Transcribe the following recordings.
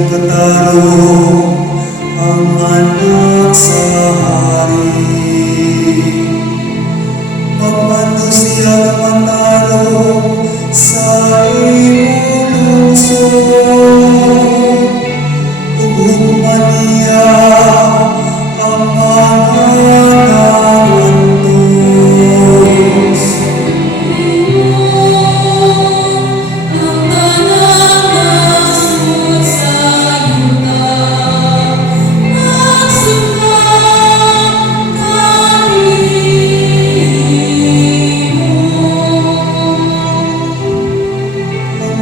iyong katarong, ang anak sa hari. Magmando siya ng matarong sa iyong lungsod. Ugugman niya ang mga nawantos.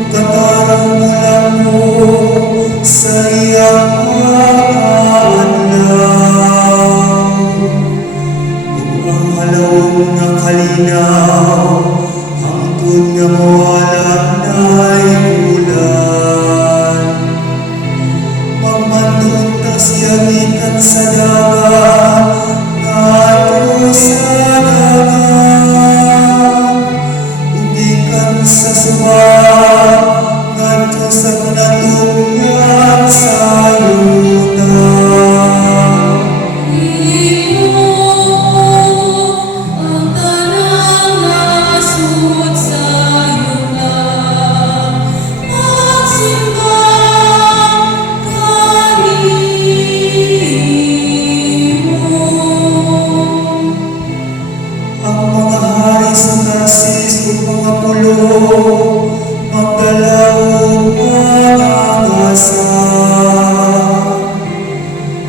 Katarang mula mo sa iyang adlaw, upang halawong na kalinaw, hangtod nga mawala na'y ulan. Magmandun ta siya gikan sa dagat, ngadto sa dagat, ugikan sa subat, ngadto sa kanatungyan sa yuta. Ang mga hari sa Tarsis ug mga pulo, magdala og mga gasa.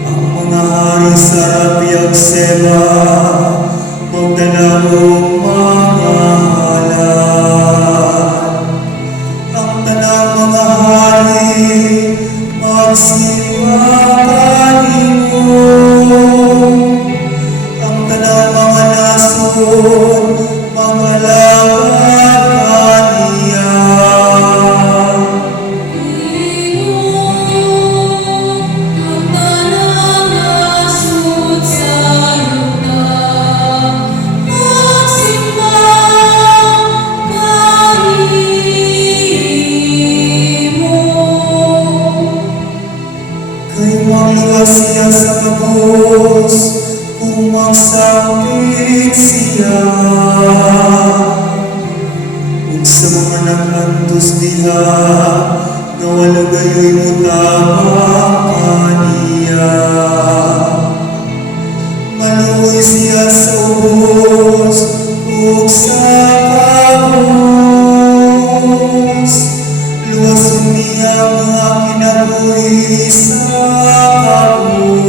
Ang mga hari sa Rabiag Seba, magdala og mga halad. Ang tanang mga hari, magsimba kanimo. Ang tanang mga nasod, mangalawag kaniya. Kay magluwas siya sa bagos, kung magsakit siya. Ug sa mga nag-antos diha, nga wala gayoy mutabang kaniya. Maluoy siya sa ubos, ug sa kabos. Luwason niya mga kinabuhi sa kabos.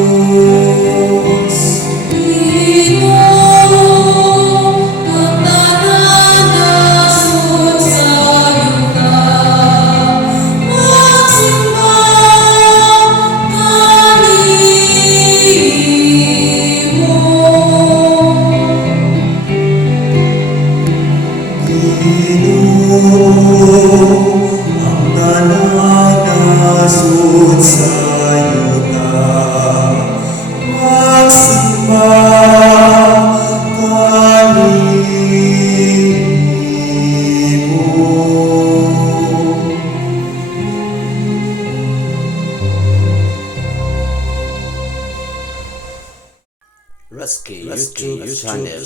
Ang nananasod sa yuta, magsimba kanimo. Rusky YouTube channel.